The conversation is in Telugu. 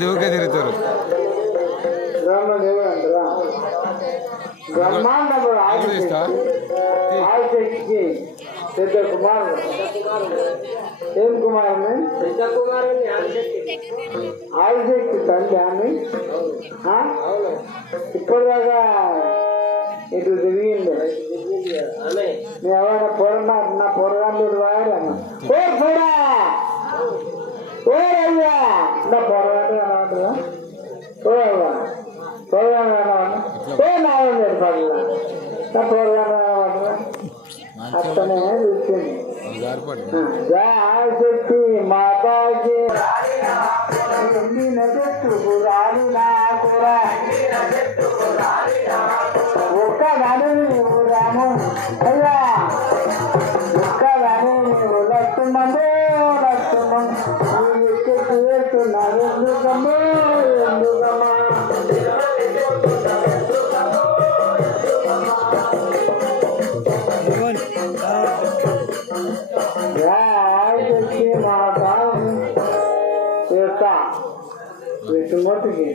మంది ఊకే తిరుగుతారు. బ్రహ్మాండ పెద్ద కుమారుడు ఏం కుమారుని ఆదిశక్తి తల్లి ఆమె ఇప్పటిదాకా ఇటు తిరిగింది. నేను ఎవరైనా పొరన్నా నా పొరగాళ్ళు వాడాను ఓరయ్యా నా పొరగాడు అనవట్లా ఓరవ్వా పొరగాడు అనవన్నా నాయన పడలా నా పొరగాడు అనవట్లా అతనే చూసింది. శక్తి మాతాజీ చెట్టుకు రాని నాకురా ఒక్క గాని నీవు రాము అయ్యా ఒక్క గాని నీవు లక్ష్మణే లక్ష్మణ్ చెట్టు వేస్తున్నాను ఎందుకమ్మా ఎందుకమ్మా విష్ణుమూర్తికి